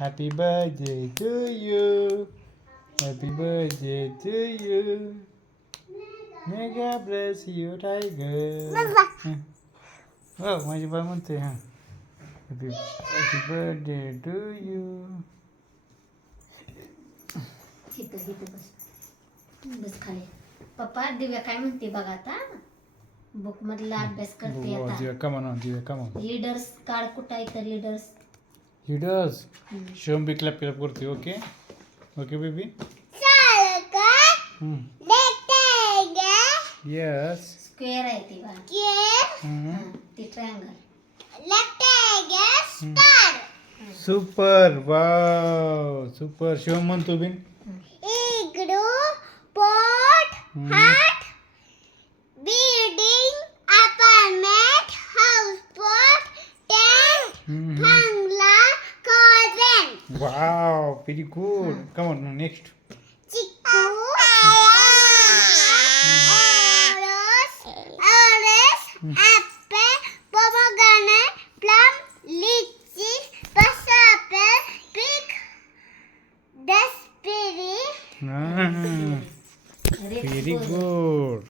Happy birthday to you. Happy birthday to you. May God bless you, Tiger. Oh, माझी bye म्हणते हां. Happy birthday to you. बस खाली. पप्पा दिव्या काय म्हणते बघा आता. बुक मधला अभ्यास करते आता. दिव्या come on, Divya come on. Leaders card कुठं आहे तर leaders. He does. Show me clap करते, okay? Okay, baby? Yes. Square आहे ती बघा. ती triangle. Super. Wow. Super. Show म्हणतो बिन. Hut, building, apartment, houseboat, tent, bungalow, garden. Wow. Very good. Come on, next. Chiku, orange, apple, pomegranate, plum, lychee, pineapple, pig, raspberry. Very good.